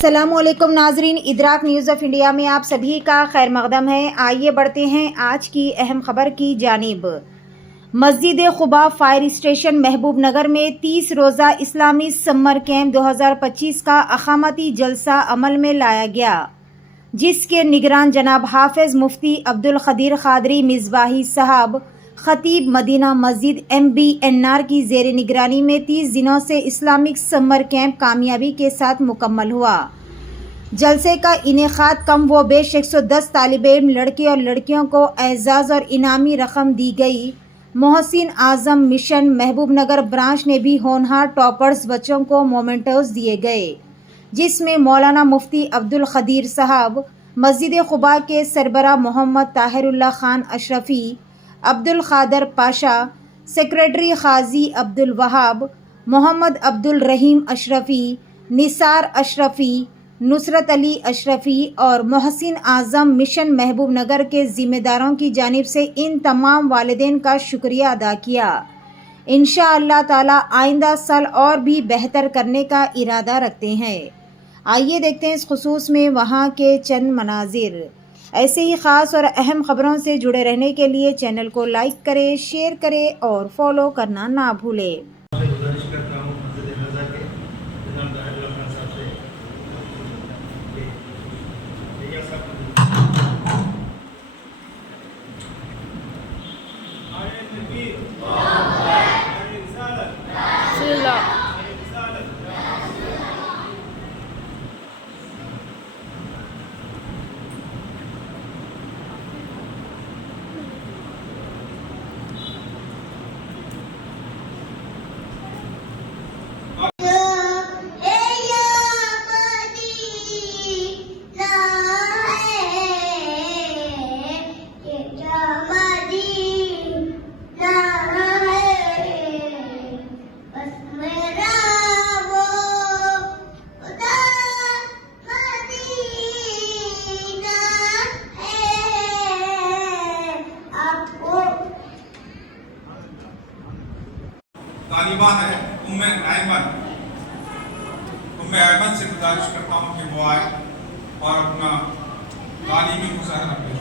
अस्सलाम वालेकुम नाजरीन, इदराक न्यूज़ ऑफ इंडिया में आप सभी का खैर मकदम है। आइए बढ़ते हैं आज की अहम खबर की जानिब। मस्जिद खुबा फायर स्टेशन महबूब नगर में 30 रोज़ा इस्लामी समर कैंप 2025 का अखामती जलसा अमल में लाया गया, जिसके निगरान जनाब हाफिज मुफ्ती अब्दुल खदीर खादरी मिसबाही साहब खतीब मदीना मस्जिद MBNR की ज़ेर निगरानी में 30 दिनों से इस्लामिक समर कैंप कामयाबी के साथ मुकम्मल हुआ। जलसे का इनेकाद कम व बेश 110 तालिबे इल्म लड़के और लड़कियों को एजाज़ और इनामी रकम दी गई। मोहसिन आज़म मिशन महबूब नगर ब्रांच ने भी होनहार टॉपर्स बच्चों को मोमेंटोज दिए गए, जिसमें मौलाना मुफ्ती अब्दुल खदीर साहब, मस्जिद खुबा के सरबरा मोहम्मद ताहिरुल्लाह खान अशरफी, अब्दुल खादर पाशा, सेक्रेटरी खाजी अब्दुल वहाब, मोहम्मद अब्दुल रहीम अशरफी, निसार अशरफी, नुसरत अली अशरफी और मोहसिन आज़म मिशन महबूब नगर के ज़िम्मेदारों की जानिब से इन तमाम वालिदैन का शुक्रिया अदा किया। इंशाअल्लाह ताला आइंदा साल और भी बेहतर करने का इरादा रखते हैं। आइए देखते हैं इस खुसूस में वहाँ के चंद मनाजिर। ऐसे ही ख़ास और अहम खबरों से जुड़े रहने के लिए चैनल को लाइक करें, शेयर करें और फॉलो करना ना भूलें। तालिबा है उम्मे ऐमन से गुजारिश करता हूँ कि वो आए और अपना तालीमी मुशाहरा पेश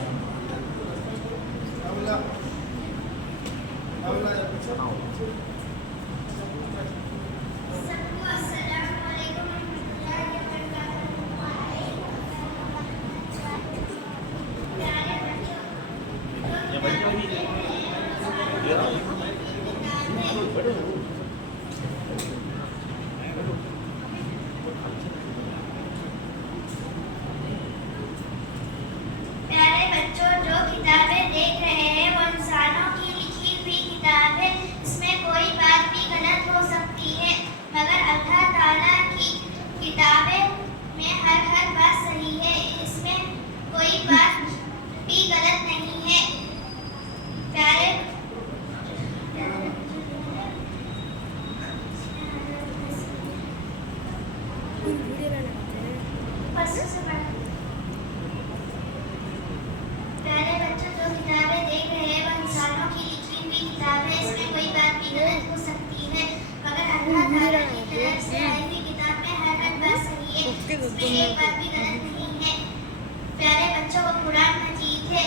एक बात भी गलत नहीं है। प्यारे बच्चों को कुरान मजीद है।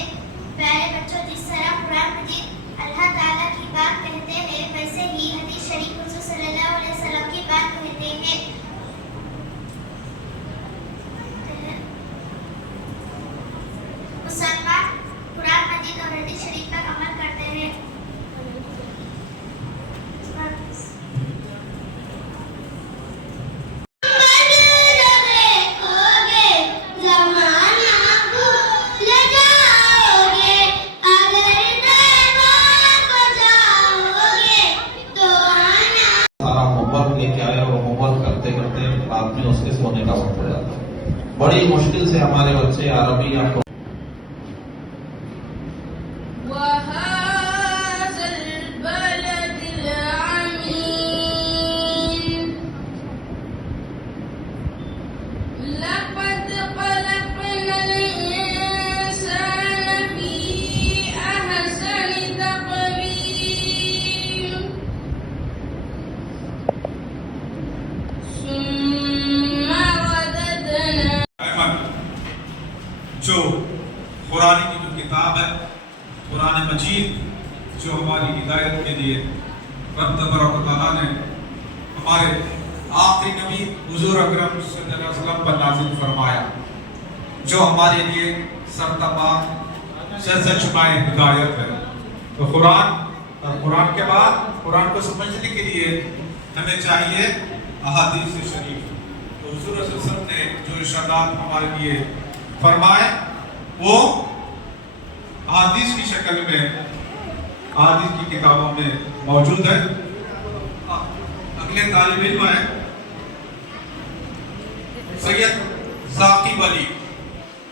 प्यारे बच्चों, जिस तरह कुरान मजीद अल्लाह ताला की बात कहते हैं, वैसे ही हदीस शरीफ हुज़ूर सल्लल्लाहु अलैहि वसल्लम की बात कहते हैं। मुसलमान कुरान मजीद और हदीस शरीफ पर अमल करते हैं। आदमी उसके सोने का वक्त हो जाता है। बड़ी मुश्किल से हमारे बच्चे अरबी या ثم رددنا قرآن مجید جو ہماری ہدایت کے لیے رب تبارک و تعالیٰ نے ہمارے آخری نبی حضور اکرم صلی اللہ علیہ وسلم پر نازل فرمایا، جو ہمارے لیے سرتپا سے چھپائے ہدایت ہے۔ تو قرآن اور قرآن کے بعد قرآن کو سمجھنے کے لیے ہمیں چاہیے احادیث شریف۔ تو حضور صلی اللہ علیہ وسلم نے جو ارشادات ہمارے لیے فرمائے وہ احادیث کی شکل میں احادیث کی کتابوں میں موجود ہے۔ اگلے طالب علم ہیں سید ثاقب علی۔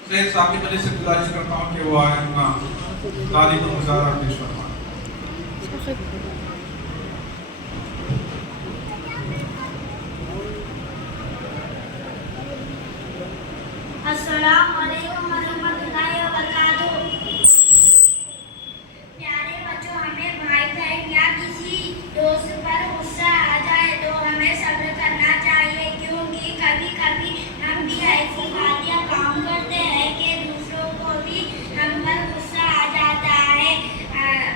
سید ثاقب علی سے گزارش کرتا ہوں کہ وہ آئے اپنا تعلیم و مظاہرہ پیش فرمائیں۔ السلام علیکم ورحمۃ اللہ وبرکاتہ۔ پیارے بچوں، ہمیں بھائی بہن یا کسی دوست پر غصہ آ جائے تو ہمیں صبر کرنا چاہیے، کیونکہ کبھی کبھی ہم بھی ایسی غلطیاں کام کرتے ہیں کہ دوسروں کو بھی ہم پر غصہ آ جاتا ہے۔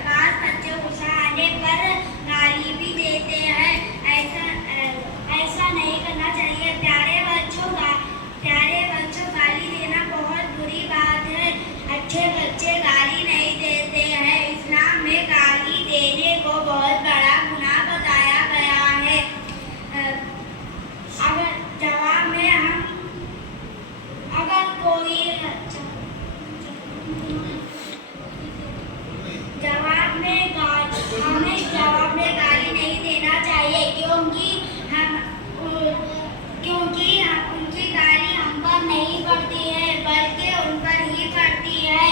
بعض بچے غصہ آنے پر گالی بھی دیتے ہیں، ایسا نہیں کرنا چاہیے۔ پیارے بچوں گالی دینا بہت بری بات ہے۔ اچھے بچے گالی نہیں دیتے ہیں۔ اسلام میں گالی دینے کو بہت بڑا گناہ بتایا گیا ہے۔ ہمیں جواب میں گالی نہیں دینا چاہیے، کیونکہ ان کی گالی ہم پر نہیں پڑتی ہے بلکہ ان پر ہی پڑتی ہے۔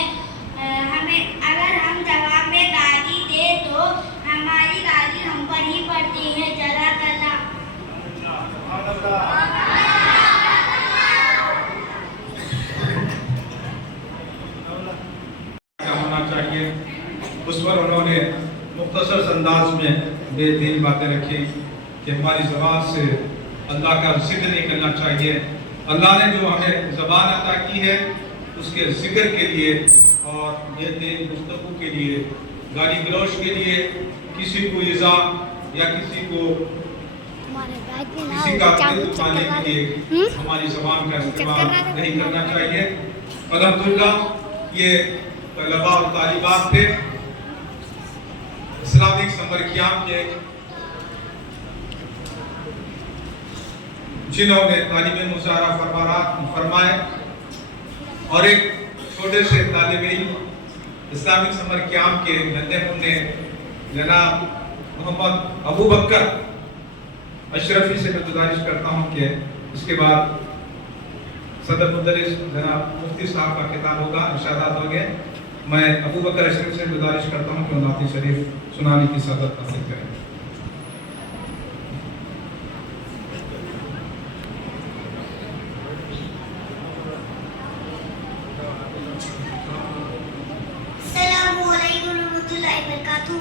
اگر ہم جواب میں گالی دیں تو ہماری گالی ہم پر ہی پڑتی ہے۔ جزاک اللہ۔ ہونا چاہیے، اس پر انہوں نے مختصر انداز میں بے دین باتیں رکھی کہ ہماری زبان سے اللہ کا ذکر نہیں کرنا چاہیے۔ اللہ نے جو ہمیں زبان عطا کی ہے اس کے ذکر کے لیے اور یہ دین گفتگو کے لیے، گالی گلوچ کے لیے، کسی کو ایذا یا کسی کا دل دکھانے کے لیے ہماری زبان کا استعمال نہیں کرنا چاہیے۔ الحمدللہ یہ طلباء اور طالبات تھے اسلامک سمر کیمپ کے، جنہوں نے تعلیم مظاہرہ فرمائے، اور ایک چھوٹے سے طالب علم اسلامک سمر کیمپ کے ننھے منھے جناب محمد ابو بکر اشرفی سے میں گزارش کرتا ہوں کہ اس کے بعد صدر مدرس جناب مفتی صاحب کا خطاب ہوگا، ارشادات ہوگے۔ میں ابو بکر اشرف سے گزارش کرتا ہوں کہ وہ نعت شریف سنانے کی سعادت حاصل کریں۔ السلام علیکم ورحمۃ اللہ وبرکاتہ۔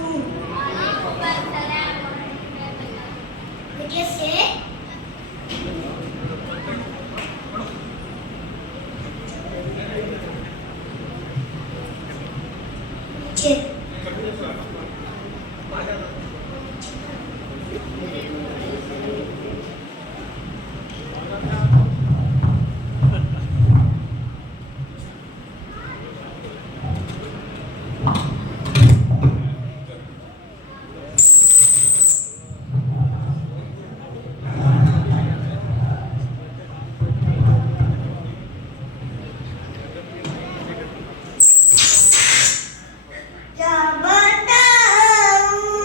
کیا بتاؤں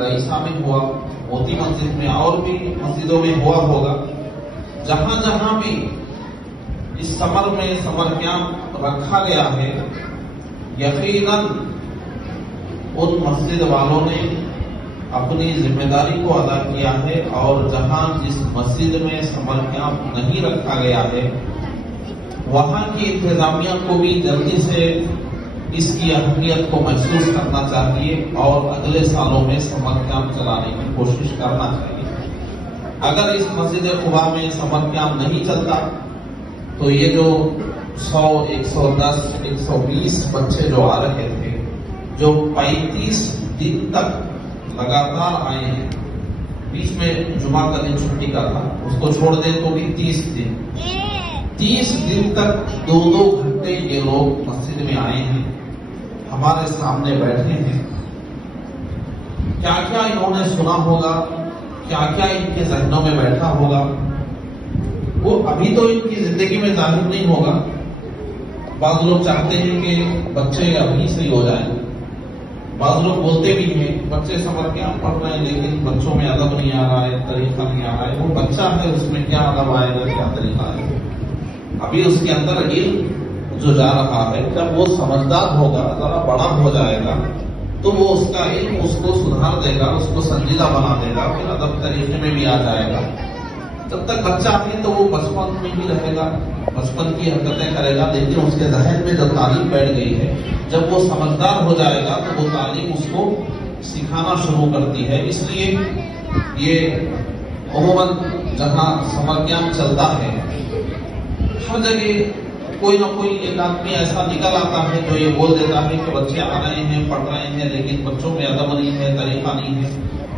रईसा में हुआ, मोती मस्जिद में और भी मस्जिदों में हुआ होगा। जहां जहां भी इस समर में समर कैंप रखा गया है, यकीनन उन मस्जिद वालों ने अपनी जिम्मेदारी को अदा किया है, और जहां जिस मस्जिद में समर कैंप नहीं रखा गया है, वहां की इंतजामिया को भी जल्दी से इसकी अहमियत को महसूस करना चाहिए और अगले सालों में समर कैंप चलाने की कोशिश करना चाहिए। अगर इस मस्जिद खुबा में समर कैंप नहीं चलता तो ये जो 100, 110, 120 बच्चे जो आ रहे थे, जो 35 दिन तक लगातार आए हैं, बीच में जुमा का दिन छुट्टी का था, उसको छोड़ दे तो भी 30 दिन तक 2-2 घंटे ये लोग मस्जिद में आए हैं, हमारे सामने बैठे हैं। क्या क्या इन्होंने सुना होगा, क्या क्या इनके जहनों में बैठा होगा, वो अभी तो इनकी जिंदगी में जाहिर नहीं होगा। बाद लोग चाहते हैं कि बच्चे अभी सही हो जाएं, बाद लोग बोलते भी हैं बच्चे समर कैंप पढ़ रहे हैं लेकिन बच्चों में अदब नहीं आ रहा है, तरीका नहीं आ रहा है। वो बच्चा है, उसमें क्या अदब आएगा, क्या तरीका है? अभी उसके अंदर इल्म जो जा रहा है, जब वो समझदार होगा, जरा बड़ा हो जाएगा, तो वो उसका इल्म उसको सुधार देगा, उसको संजीदा बना देगा, फिर अदब तरीके में भी आ जाएगा। जब तक बच्चा है तो वो बचपन में ही रहेगा, बचपन की हरकतें करेगा, लेकिन उसके जहन में जो तालीम बैठ गई है, जब वो समझदार हो जाएगा तो वो तालीम उसको सिखाना शुरू करती है। इसलिए ये अमूमन जहाँ समर कैंप चलता है, हर जगह कोई ना कोई एक आदमी ऐसा निकल आता है जो ये बोल देता है कि बच्चे आ रहे हैं, पढ़ रहे हैं, लेकिन बच्चों में अदब नहीं है, तरीका नहीं है।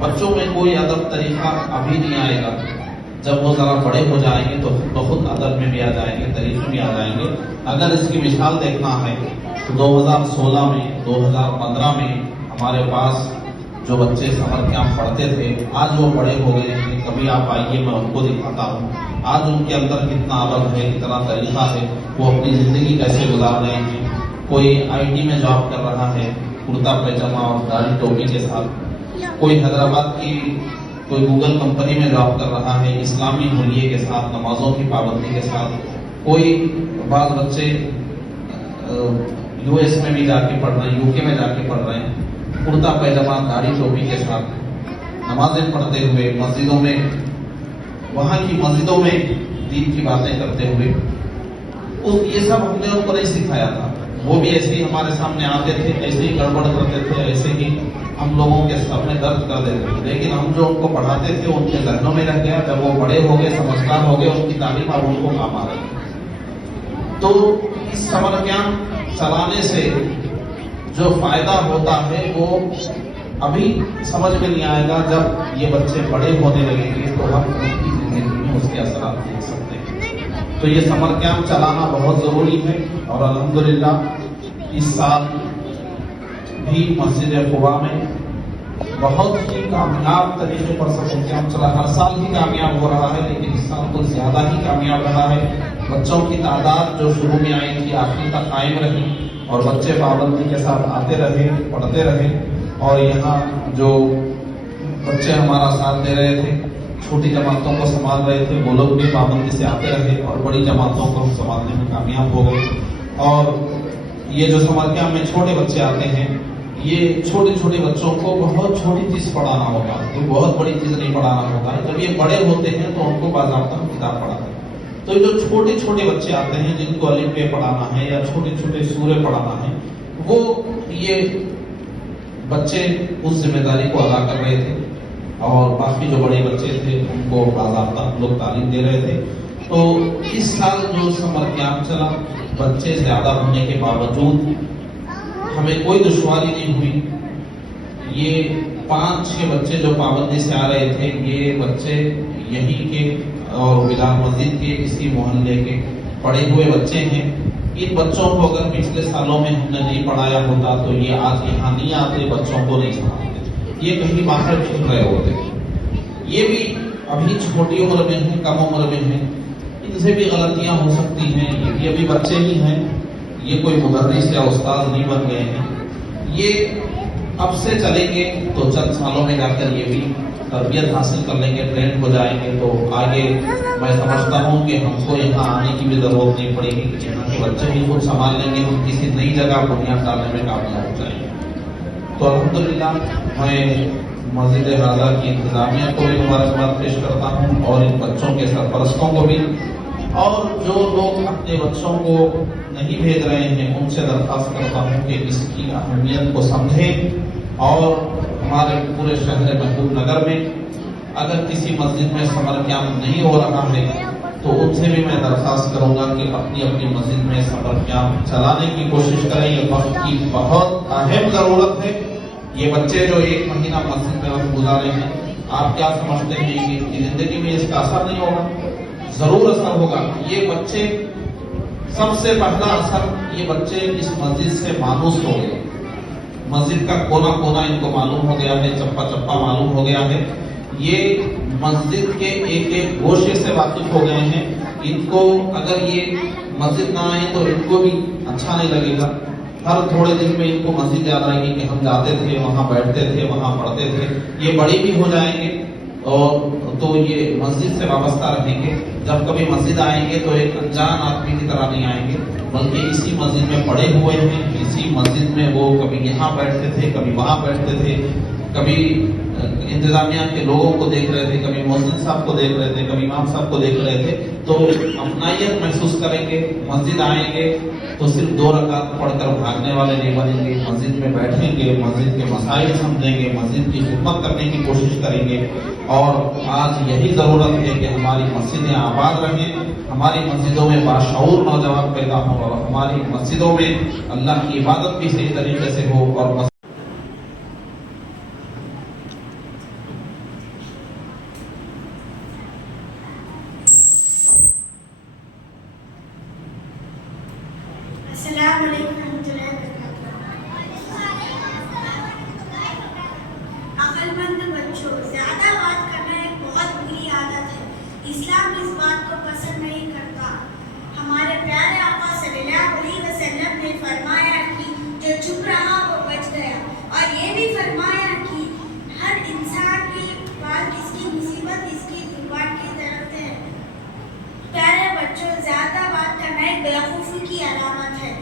बच्चों में कोई अदब तरीका अभी नहीं आएगा, जब वो जरा बड़े हो जाएंगे तो बहुत अदब में भी आ जाएंगे, तरीके में आ जाएंगे। अगर इसकी मिसाल देखना है तो 2016 में, 2015 में हमारे पास जो बच्चे समर कैंप पढ़ते थे, आज वो बड़े हो गए हैं। कभी आप आइए, मैं उनको दिखाता हूँ आज उनके अंदर कितना अदब है, कितना तरीका है, वो अपनी जिंदगी कैसे गुजार रहे हैं। कोई IT में जॉब कर रहा है, कुर्ता पैजामा और दाढ़ी टोपी के साथ। कोई हैदराबाद की कोई गूगल कंपनी में जॉब कर रहा है, इस्लामी हुलिये के साथ, नमाजों की पाबंदी के साथ। कोई बाज़ बच्चे US में भी जाके पढ़ रहे हैं, UK में जाके पढ़ रहे हैं, कुर्ता पैजामा दाढ़ी टोपी के साथ नमाजें पढ़ते हुए, मस्जिदों में, वहाँ की मस्जिदों में दीन की बातें करते हुए। ये सब हमने उनको नहीं सिखाया था। वो भी ऐसे ही हमारे सामने आते थे, ऐसे ही गड़बड़ करते थे, ऐसे ही हम लोगों के सामने दर्द कर देते थे, लेकिन हम जो उनको पढ़ाते थे उनके जहनों में रह गया। जब वो बड़े हो गए, समझदार हो गए, उनकी तालीम अब उनको काम आ रही। तो इस समर कैंप चलाने से जो फायदा होता है वो अभी समझ में नहीं आएगा। जब ये बच्चे बड़े होने लगेंगे तो हम उनकी जिंदगी में उसके असर देख सकते हैं। तो ये समर कैंप चलाना बहुत जरूरी है, और अल्हम्दुलिल्लाह इस साल भी मस्जिद खुबा में बहुत ही कामयाब तरीके पर समर कैंप चला। हर साल ही कामयाब हो रहा है, लेकिन इस साल कुछ ज्यादा ही कामयाब रहा है। बच्चों की तादाद जो शुरू में आई थी आखिर तक कायम रही, और बच्चे पाबंदी के साथ आते रहे, पढ़ते रहे। और यहाँ जो बच्चे हमारा साथ दे रहे थे, छोटी जमातों को संभाल रहे थे, वो लोग भी पाबंदी से आते रहे, और बड़ी जमातों को हम संभालने में कामयाब हो गए। और ये जो समर कैंप में छोटे बच्चे आते हैं, ये छोटे छोटे बच्चों को बहुत छोटी चीज पढ़ाना होगा, तो बहुत बड़ी चीज नहीं पढ़ाना होता है। जब ये बड़े होते हैं तो उनको बाज़ाब्ता किताब पढ़ाना है। तो जो छोटे छोटे बच्चे आते हैं, जिनको अलिफ बे पढ़ाना है या छोटे छोटे सूरे पढ़ाना है, वो ये बच्चे उस जिम्मेदारी को अदा कर रहे थे, और बाकी जो बड़े बच्चे थे उनको बाज़ाब्ता हम लोग तालीम दे रहे थे। तो इस साल जो समर कैंप चला, बच्चे ज्यादा होने के बावजूद हमें कोई दुश्वारी नहीं हुई। ये 5-6 बच्चे जो पाबंदी से आ रहे थे, ये बच्चे यहीं के और बिलाल मस्जिद के इसी मोहल्ले के पढ़े हुए बच्चे हैं। इन बच्चों को अगर पिछले सालों में हमने नहीं पढ़ाया होता तो ये आज यहाँ नहीं आते, बच्चों को नहीं समझते, ये कहीं बाहर खेल रहे होते। ये भी अभी छोटी उम्र में है, कम उम्र में है, इनसे भी गलतियां हो सकती हैं। ये भी अभी बच्चे ही हैं, ये कोई मुदर्रिस या उस्ताद नहीं बन गए हैं, یہ اب سے چلیں گے تو چند سالوں میں جا کر یہ بھی تربیت حاصل کر لیں گے، ٹرینڈ ہو جائیں گے، تو آگے میں سمجھتا ہوں کہ ہم کو یہاں آنے کی بھی ضرورت نہیں پڑے گی، کہ یہاں کے بچے بھی خود سنبھال لیں گے، ہم کسی نئی جگہ بنیاد ڈالنے میں کامیاب ہو جائیں گے۔ تو الحمدللہ میں مسجد حاضرہ کی انتظامیہ کو بھی مبارکباد پیش کرتا ہوں اور ان بچوں کے سرپرستوں کو بھی، اور جو لوگ اپنے بچوں کو نہیں بھیج رہے ہیں ان سے درخواست کرتا ہوں کہ اس کی اہمیت کو سمجھیں، اور ہمارے پورے شہر محبوب نگر میں اگر کسی مسجد میں سمر کیمپ نہیں ہو رہا ہے تو ان سے بھی میں درخواست کروں گا کہ اپنی اپنی مسجد میں سمر کیمپ چلانے کی کوشش کریں۔ یہ وقت کی بہت اہم ضرورت ہے۔ یہ بچے جو ایک مہینہ مسجد میں وقت گزارے ہیں، آپ کیا سمجھتے ہیں کہ ان کی زندگی میں اس کا اثر نہیں ہوگا؟ ضرور اثر ہوگا۔ یہ بچے، سب سے پہلا اثر، یہ بچے اس مسجد سے مانوس ہو گئے، مسجد کا کونا کونا ان کو معلوم ہو گیا ہے، چپا چپا معلوم ہو گیا ہے، یہ مسجد کے ایک ایک گوشے سے واقف ہو گئے ہیں۔ ان کو اگر یہ مسجد نہ آئے تو ان کو بھی اچھا نہیں لگے گا۔ ہر تھوڑے دن میں ان کو مسجد یاد آئے گی کہ ہم جاتے تھے، وہاں بیٹھتے تھے، وہاں پڑھتے تھے۔ یہ بڑی بھی ہو جائیں گے اور تو یہ مسجد سے وابستہ رہیں گے۔ جب کبھی مسجد آئیں گے تو ایک انجان آدمی کی طرح نہیں آئیں گے، بلکہ اسی مسجد میں پڑے ہوئے ہیں، اسی مسجد میں وہ کبھی یہاں بیٹھتے تھے، کبھی وہاں بیٹھتے تھے، کبھی انتظامیہ کے لوگوں کو دیکھ رہے تھے، کبھی محسن صاحب کو دیکھ رہے تھے، کبھی امام صاحب کو دیکھ رہے تھے، تو اپنائیت محسوس کریں گے۔ مسجد آئیں گے تو صرف 2 رکعت پڑھ کر بھاگنے والے نہیں بنیں گے، مسجد میں بیٹھیں گے، مسجد کے مسائل سمجھیں گے، مسجد کی خدمت کرنے کی کوشش کریں گے۔ اور آج یہی ضرورت ہے کہ ہماری مسجدیں آباد رہیں، ہماری مسجدوں میں باشعور نوجوان پیدا ہوں، اور ہماری مسجدوں میں اللہ کی عبادت بھی صحیح طریقے سے ہو، اور السلام علیکم ورحمۃ اللہ وبرکاتہ۔ عقل مند بچوں، زیادہ بات کرنا ایک بہت بری عادت ہے۔ اسلام اس بات کو پسند نہیں کرتا۔ ہمارے پیارے آقا صلی اللہ علیہ وسلم نے فرمایا کہ جو چپ رہا وہ بچ گیا، اور یہ بھی فرمایا کہ ہر انسان کے بعد اس کی مصیبت اس کی زبان کی طرف ہے۔ پیارے بچوں، زیادہ بات کرنا ایک بیوقوفی کی علامت ہے،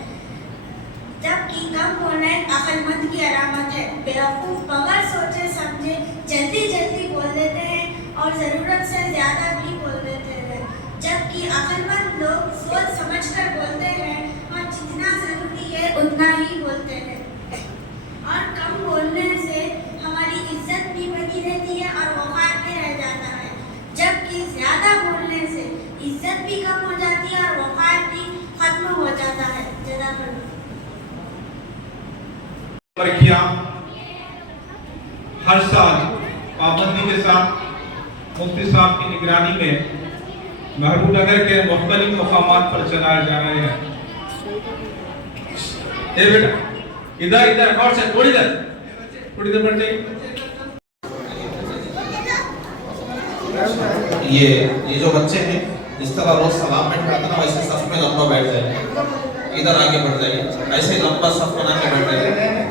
جبکہ کم بولنا ایک عقل مند کی علامت ہے۔ بیوقوف بغیر سوچے سمجھے جلدی جلدی بول دیتے ہیں اور ضرورت سے زیادہ بھی بول دیتے ہیں، جبکہ عقل مند لوگ سوچ سمجھ کر بولتے ہیں اور جتنا ضروری ہے اتنا ہی بولتے ہیں۔ اور کم بولنے سے ہماری عزت بھی بنی رہتی ہے اور وقار بھی رہ جاتا ہے، جبکہ زیادہ بولنے سے عزت بھی کم ہو جاتی ہے اور وقار بھی ختم ہو جاتا ہے۔ جزاک اللہ۔ کیا ہر سال پابندی کے ساتھ مفتی صاحب کی نگرانی میں محبوب نگر کے مختلف مقامات پر چلائے جا رہے ہیں۔ اے بیٹا ادھر ادھر اور سے تھوڑی دیر بیٹھ جائیے۔ یہ جو بچے ہیں جس طرح روز سلام میں کھڑا تھا ویسے صف میں لمبا بیٹھ جائے، ادھر آگے بڑھ جائیے، ایسے لمبا صف بنا کے بیٹھ جائیے۔